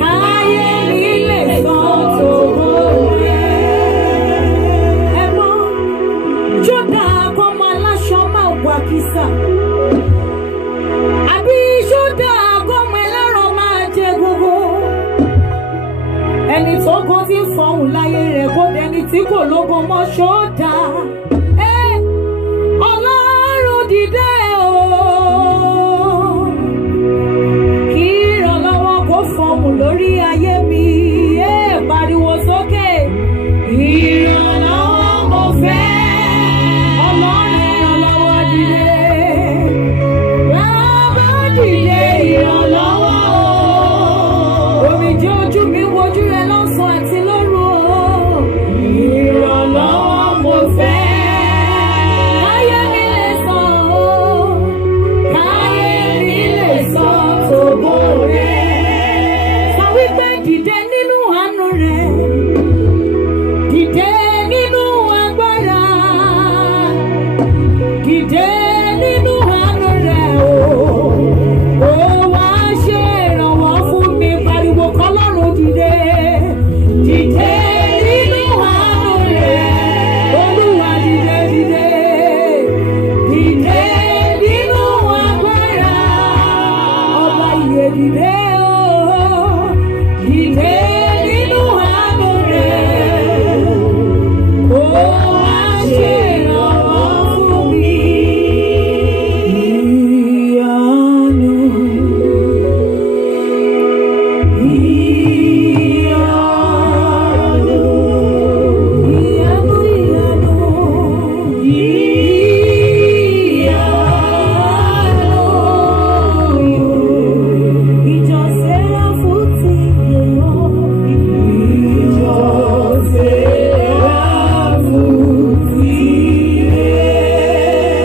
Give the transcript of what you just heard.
káyé mi lè sọ tògo rẹ̀. Ẹ mọ̀, ṣódà kọ́mọ aláṣọ máa wà kìsà, àbí ṣódà kọ́mọ ẹlẹ́ran máa jẹ gbogbo. Ẹni tó kọ́ tí ń fọhùn láyé rẹ̀ kó dẹni tí kò lógo mọ́ ṣódà. Ọlọ́run dìde o, kí ìrànlọ́wọ́ kó fọhùn lórí ayé mi. Pariwo sókè, ìrànlọ́wọ́ mo fẹ́. Ọlọ́run ìrànlọ́wọ́ dìde, bàbá dìde ìrànlọ́wọ́ o. Omijé ojú mi wojú rẹ lọ́sàn-án àti lóru o. Ìrànlọ́wọ́ mo fẹ́. Káyé mi lè sọ o, káyé mi lè sọ tògo rẹ̀. Sọ wípé dìde nínú àánú rẹ̀, dìde nínú agbára, dìde nínú àánú rẹ̀ o. Ó wá ṣe ìrànwọ́ fún mi. Pariwo k'Ọlọ́run dìde, dìde nínú àánú rẹ̀. Olúwa dìde, dìde, dìde nínú agbára. Ọba ìyè dìde.